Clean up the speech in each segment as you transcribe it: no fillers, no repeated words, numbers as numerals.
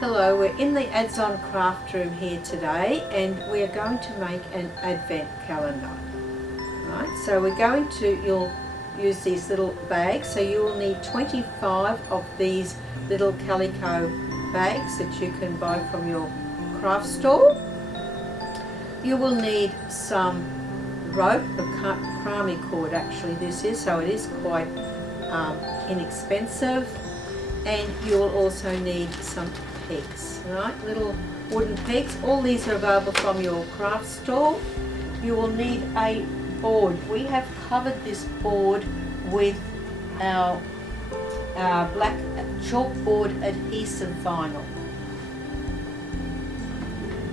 Hello, we're in the Adzon craft room here today and we're going to make an advent calendar. Right, so you'll use these little bags, so you will need 25 of these little calico bags that you can buy from your craft store. You will need some rope, the crami cord actually this is, so it is quite inexpensive, and you will also need some pegs, right? Little wooden pegs. All these are available from your craft store. You will need a board. We have covered this board with our black chalkboard adhesive vinyl.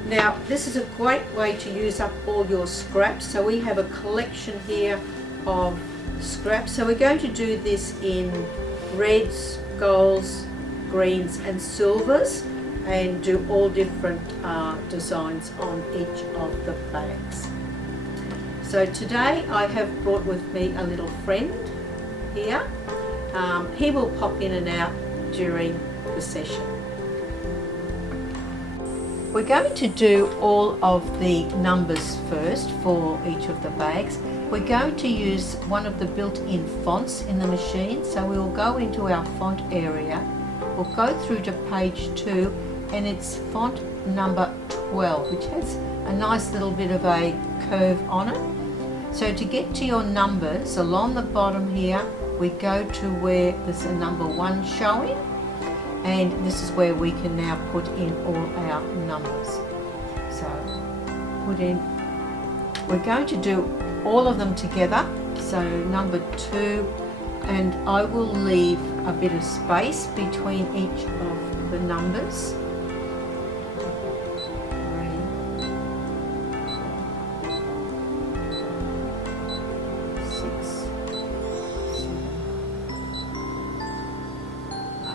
Now this is a great way to use up all your scraps. So we have a collection here of scraps. So we're going to do this in reds, golds, greens and silvers, and do all different designs on each of the bags. So today I have brought with me a little friend here. He will pop in and out during the session. We're going to do all of the numbers first for each of the bags. We're going to use one of the built-in fonts in the machine, so we will go into our font area. We'll go through to page 2 and it's font number 12, which has a nice little bit of a curve on it. So to get to your numbers, along the bottom here, we go to where there's a number 1 showing, and this is where we can now put in all our numbers. So we're going to do all of them together, so number 2, and I will leave a bit of space between each of the numbers. 3, 6, 7, 8.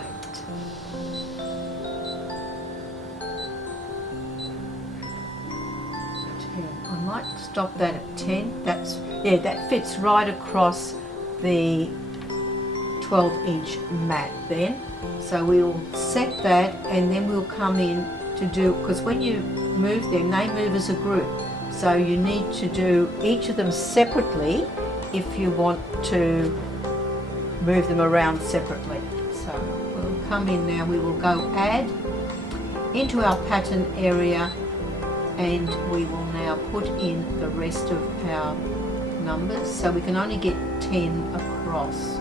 I might stop that at 10. That fits right across the 12-inch mat then. So we'll set that, and then we'll come in to do, because when you move them, they move as a group. So you need to do each of them separately if you want to move them around separately. So we'll come in now, we will go add into our pattern area, and we will now put in the rest of our numbers. So we can only get 10 across.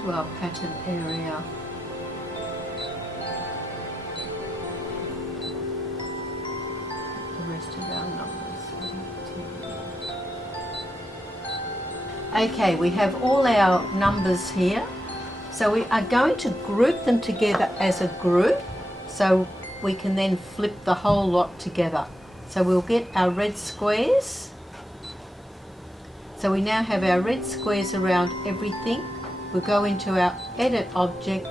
To our pattern area. The rest of our numbers. Okay, we have all our numbers here. So we are going to group them together as a group, so we can then flip the whole lot together. So we'll get our red squares. So we now have our red squares around everything. We'll go into our edit object,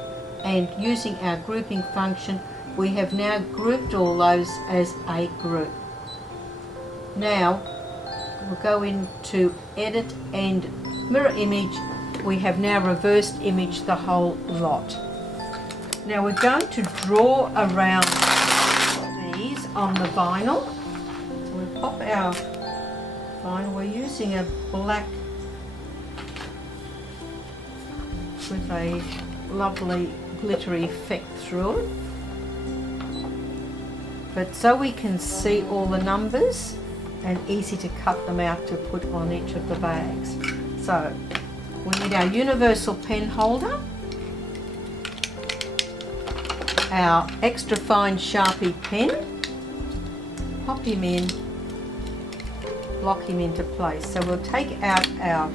and using our grouping function, we have now grouped all those as a group. Now we'll go into edit and mirror image. We have now reversed image the whole lot. Now we're going to draw around these on the vinyl. So we pop our vinyl. We're using a black with a lovely glittery effect through it, but so we can see all the numbers and easy to cut them out to put on each of the bags. So we need our universal pen holder, our extra fine Sharpie pen, pop him in, lock him into place. So we'll take out our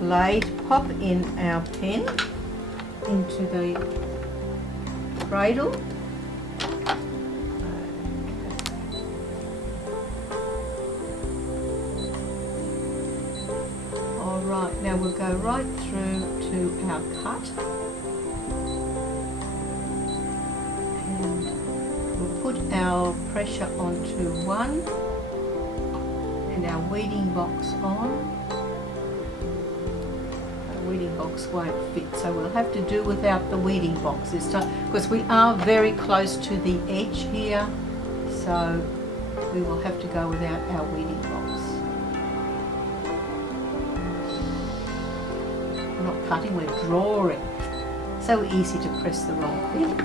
blade, pop in our pen into the cradle. Alright, now we'll go right through to our cut. And we'll put our pressure onto 1 and our weeding box on. Our weeding box won't fit, so we'll have to do without the weeding box this time because we are very close to the edge here, so we will have to go without our weeding box. We're not cutting, we're drawing. So easy to press the wrong thing.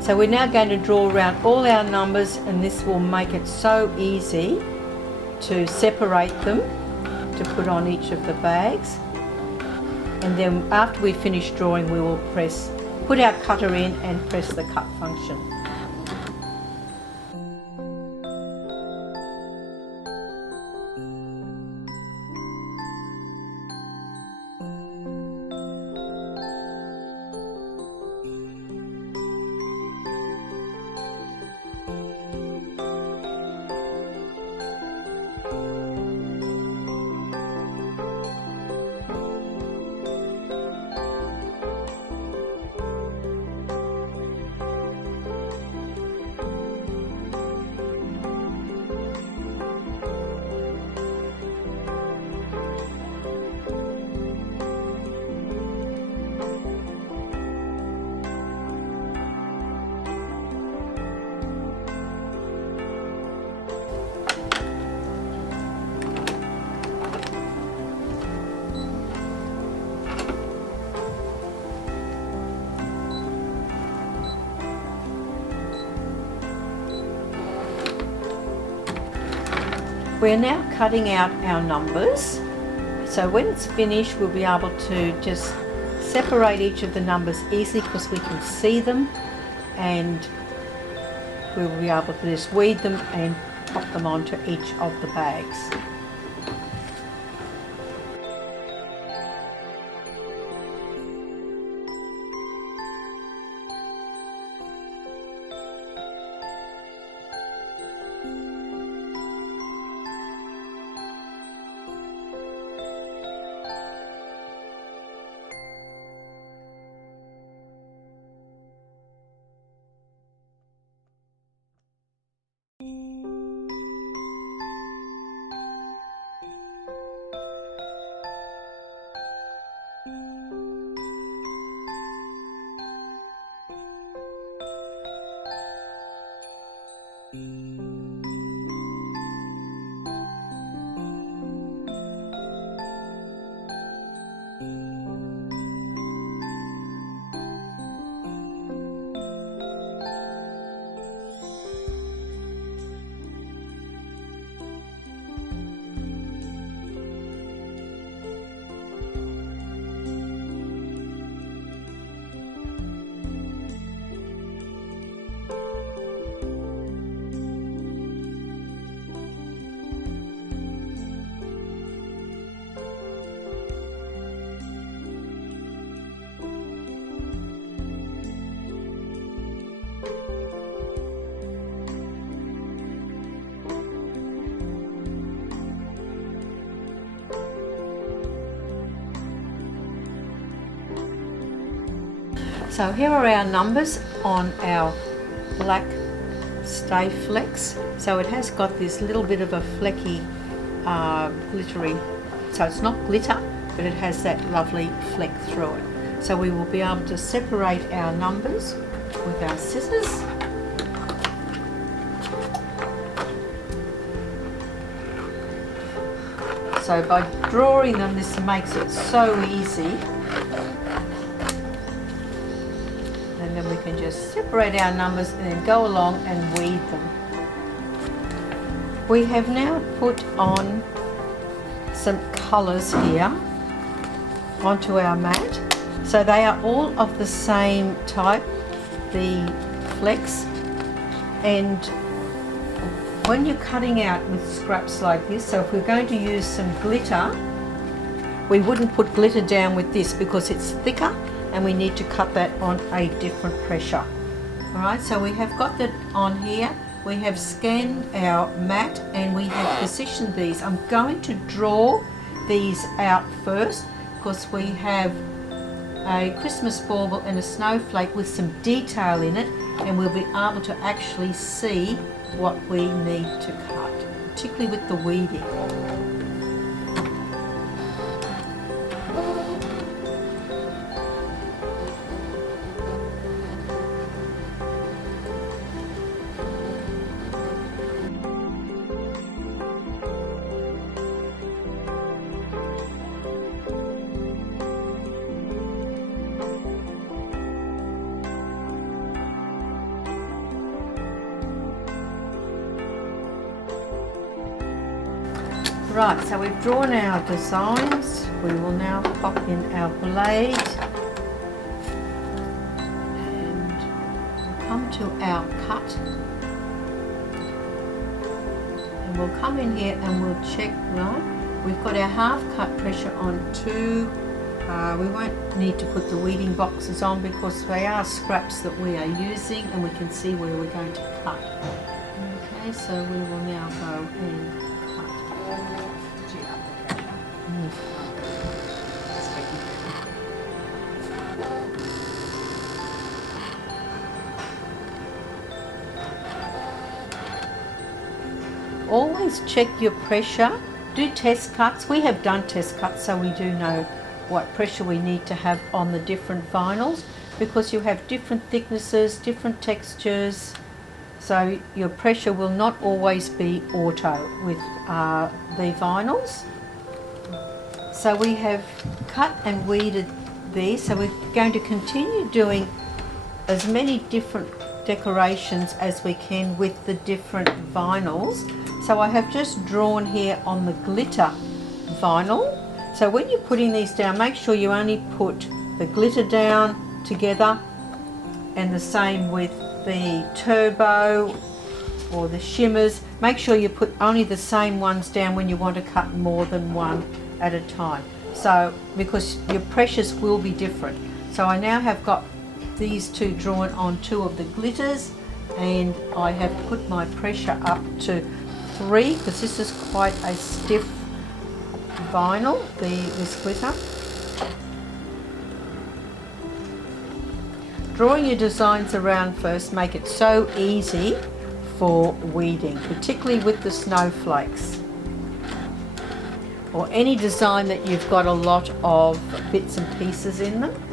So we're now going to draw around all our numbers, and this will make it so easy to separate them to put on each of the bags. And then after we finish drawing, we will put our cutter in and press the cut function. We're now cutting out our numbers, so when it's finished we'll be able to just separate each of the numbers easily because we can see them, and we'll be able to just weed them and pop them onto each of the bags. So here are our numbers on our black Stay Flex. So it has got this little bit of a flecky glittery, so it's not glitter, but it has that lovely fleck through it. So we will be able to separate our numbers with our scissors. So by drawing them, this makes it so easy. And then we can just separate our numbers and then go along and weed them. We have now put on some colours here onto our mat. So they are all of the same type, the Flex, and when you're cutting out with scraps like this, so if we're going to use some glitter, we wouldn't put glitter down with this because it's thicker and we need to cut that on a different pressure. Alright, so we have got that on here. We have scanned our mat and we have positioned these. I'm going to draw these out first because we have a Christmas bauble and a snowflake with some detail in it, and we'll be able to actually see what we need to cut, particularly with the weeding. Right, so we've drawn our designs. We will now pop in our blade and we'll come to our cut, and we'll come in here and we'll check. Right, we've got our half cut pressure on 2. We won't need to put the weeding boxes on because they are scraps that we are using and we can see where we're going to cut. Okay, so we will now go and always check your pressure. Do test cuts. We have done test cuts, so we do know what pressure we need to have on the different vinyls, because you have different thicknesses, different textures, so your pressure will not always be auto with the vinyls. So we have cut and weeded these, so we're going to continue doing as many different decorations as we can with the different vinyls. So I have just drawn here on the glitter vinyl. So when you're putting these down, make sure you only put the glitter down together, and the same with the turbo or the shimmers. Make sure you put only the same ones down when you want to cut more than one at a time. So because your pressures will be different. So I now have got these two drawn on 2 of the glitters, and I have put my pressure up to 3 because this is quite a stiff vinyl, this glitter. Drawing your designs around first make it so easy for weeding, particularly with the snowflakes or any design that you've got a lot of bits and pieces in them.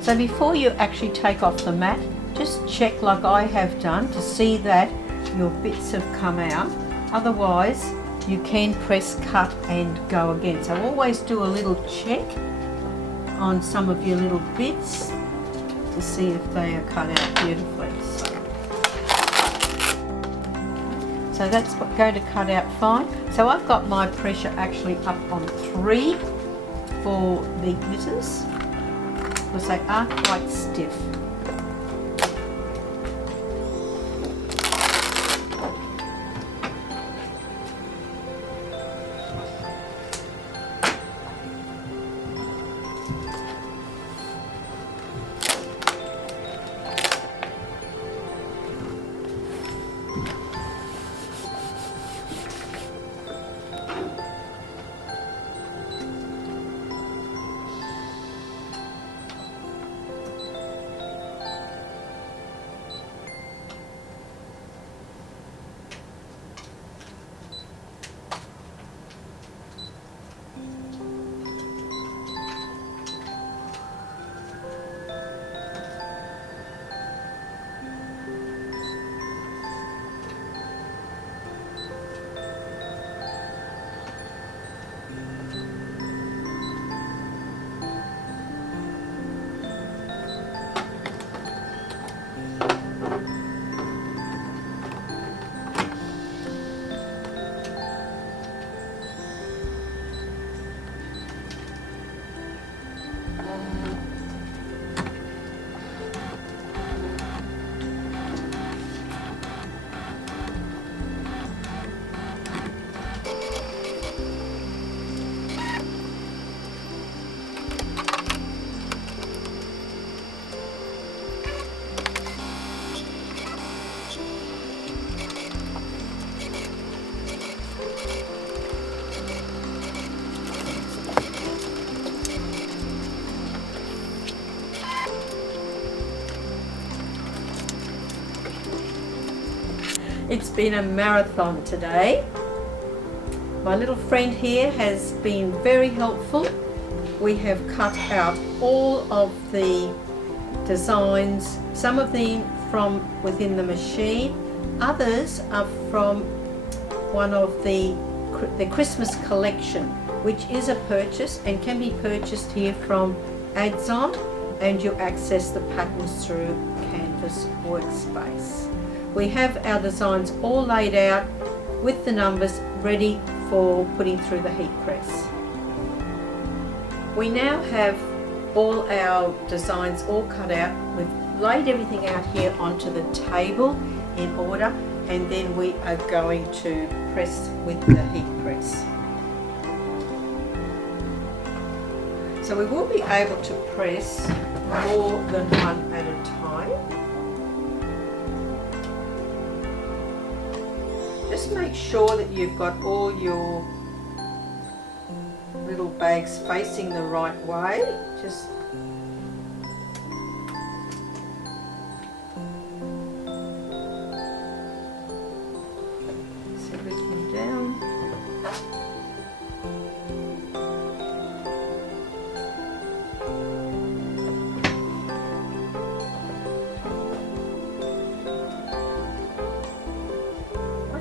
So before you actually take off the mat, just check like I have done to see that your bits have come out. Otherwise, you can press cut and go again. So always do a little check on some of your little bits to see if they are cut out beautifully. So that's going to cut out fine. So I've got my pressure actually up on 3 for the glitters because they are quite stiff. It's been a marathon today. My little friend here has been very helpful. We have cut out all of the designs, some of them from within the machine, others are from one of the Christmas collection, which is a purchase and can be purchased here from Adzon, and you access the patterns through Canvas Workspace. We have our designs all laid out with the numbers ready for putting through the heat press. We now have all our designs all cut out. We've laid everything out here onto the table in order, and then we are going to press with the heat press. So we will be able to press more than one at a time. Just make sure that you've got all your little bags facing the right way. Just set everything down.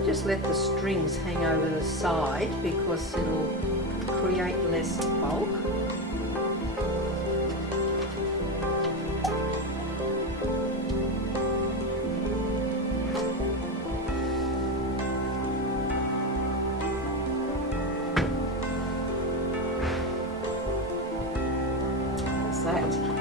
Just let the strings hang over the side because it'll create less bulk. How's that?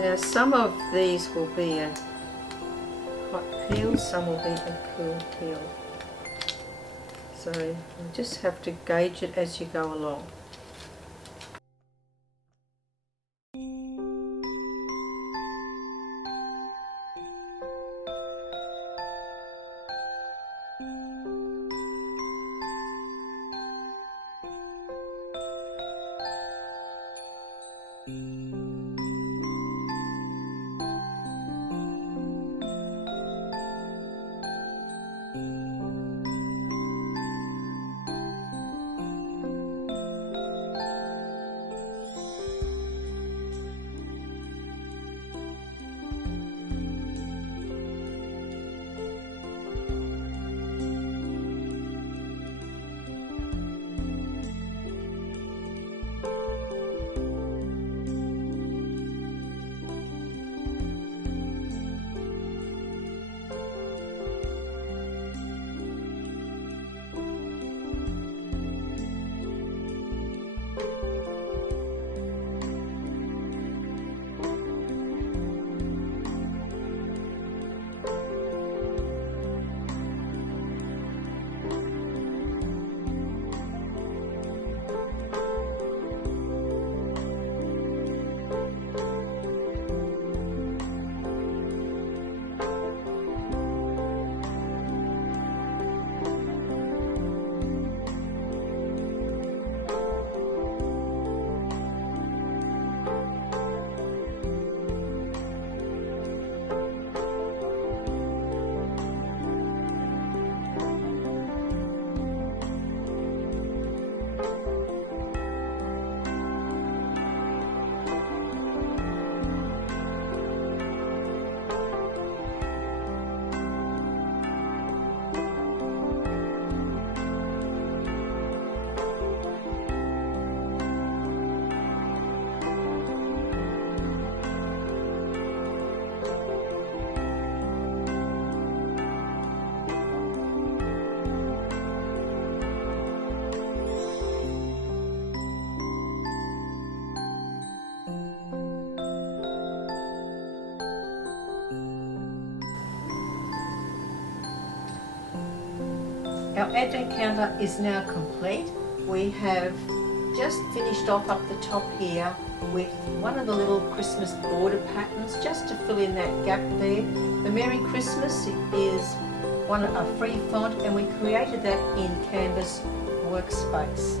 Now some of these will be a hot peel, some will be a cool peel. So you just have to gauge it as you go along. Our advent calendar is now complete. We have just finished off up the top here with one of the little Christmas border patterns just to fill in that gap there. The Merry Christmas is a free font, and we created that in Canvas Workspace.